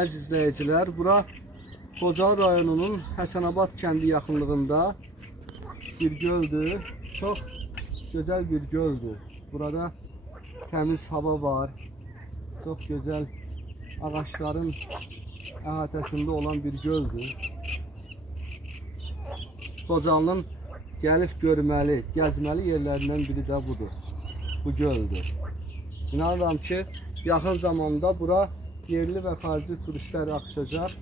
Əziz izləyicilər, bura Xocalı rayonunun Həsənabad kəndi yaxınlığında bir göldür. Çox gözəl bir göldür. Burada təmiz hava var. Çox gözəl ağaçların əhatəsində olan bir göldür. Xocalının gəlib görməli, gəzməli yerlərindən biri də budur. Bu göldür. İnanıram ki, yaxın zamanda bura yerli və xarici turistlər axışacaq.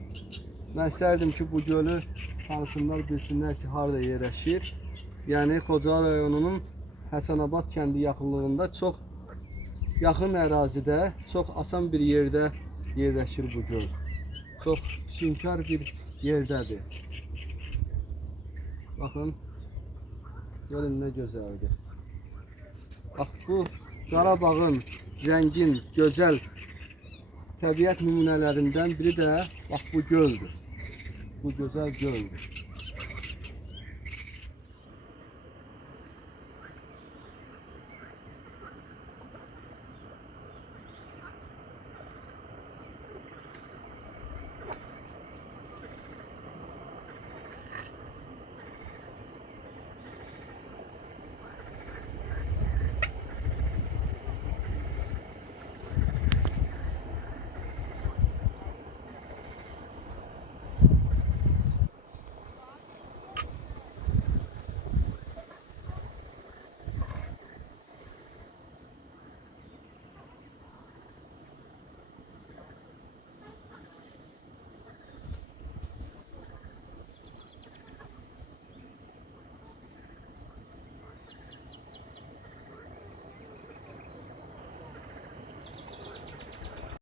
Mən istərdim ki, bu gölü tanısınlar, bilsinlər ki, harada yerləşir. Yəni, Xocalı rayonunun Həsənabad kəndi yaxınlığında çox yaxın ərazidə, çox asan bir yerdə yerləşir bu göl. Çox füsunkar bir yerdədir. Baxın, görün nə gözəldir. Bax, bu Qarabağın zəngin, gözəl təbiət nümunələrindən biri də bax bu göldür. Bu gözəl göldür.